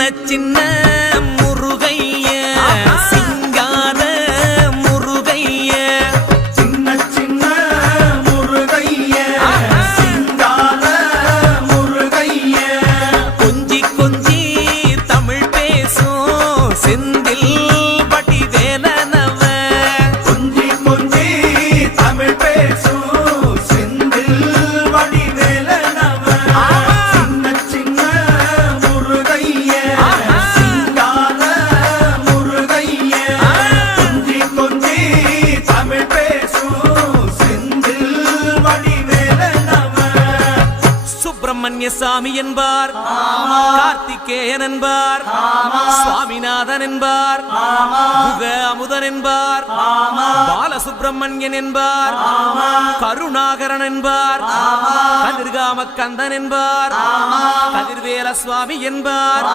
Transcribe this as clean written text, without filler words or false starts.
சின்ன முருகைய சிங்கார முருகைய சின்ன சின்ன முருகைய சிங்கார முருகைய கொஞ்சி கொஞ்சி தமிழ் பேசும் செந்தில் வடிவேலனவ கொஞ்சி கொஞ்சி தமிழ் பேசும் செந்தில் வடிவேலனவ சின்ன சின்ன முருகைய சிங்கார முருகைய கொஞ்சி கொஞ்சி தமிழ் பேசும் செந்தில் வடிவேலனவ சுப்பிரமணிய சாமி என்பார், கார்த்திகேயன் என்பார், சுவாமிநாதன் என்பார், முக அமுதன் என்பார், பாலசுப்பிரமணியன் என்பார், கருணாகரன் என்பார், கதிர்காம கந்தன் என்பார், கதிர்வேல சுவாமி என்பார்,